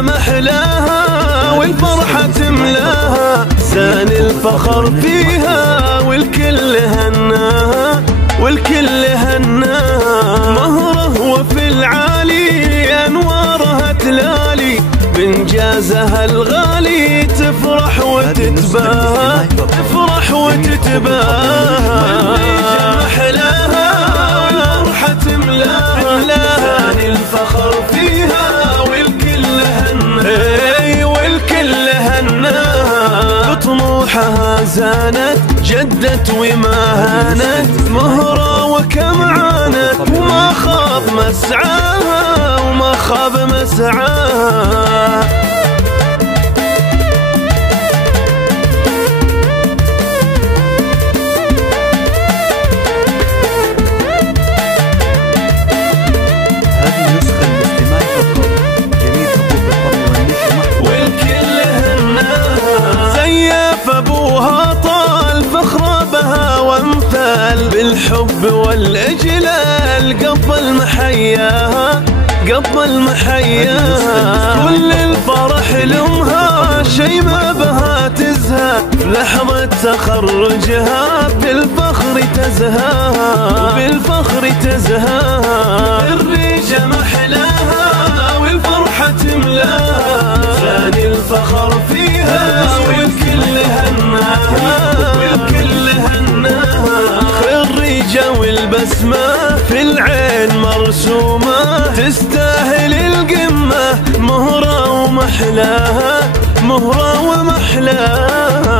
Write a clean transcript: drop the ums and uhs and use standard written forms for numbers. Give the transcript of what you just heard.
محلاها والفرحة تملاها، زان الفخر فيها والكل هناها والكل هناها. مهره وفي العالي أنوارها تلالي، بإنجازها الغالي تفرح وتتباهى، تفرح وتتباهى. محلاها والفرحة تملاها، زان الفخر فيها والكل هناها والكل هناها. بطموحها زانت جدت وما هانت، مهرة وكم عانت وما خاب مسعاها وما خاب مسعاها. ابوها طال فخر بها وامثال، بالحب والاجلال قبل محياها قبل محياها. كل الفرح لامها شي ما بها تزهى، لحظة تخرجها بالفخر تزهاها بالفخر تزهاها. الريجة محلاها والفرحة تملاها، زان الفخر فيها والكل هناها والكل هناها. خريجة والبسمة في العين مرسومة، تستاهل القمة مهرة ومحلاها مهرة ومحلاها.